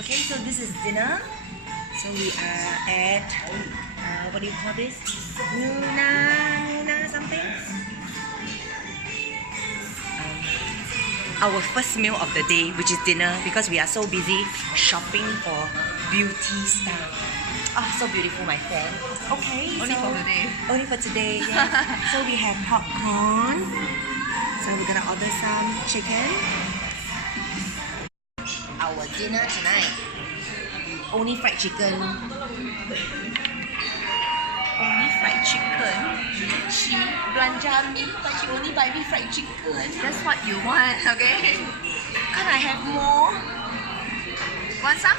Okay, so this is dinner. So we are at what do you call this? Nuna something. Our first meal of the day, which is dinner, because we are so busy shopping for beauty stuff. Oh, so beautiful, my friend. Okay, Only for today. Only for today, yes. So we have popcorn. So we're gonna order some chicken. Our dinner tonight. Only fried chicken. Only fried chicken. She belanja me, but she only buy me fried chicken. That's what you want, okay? Can I have more? Want some?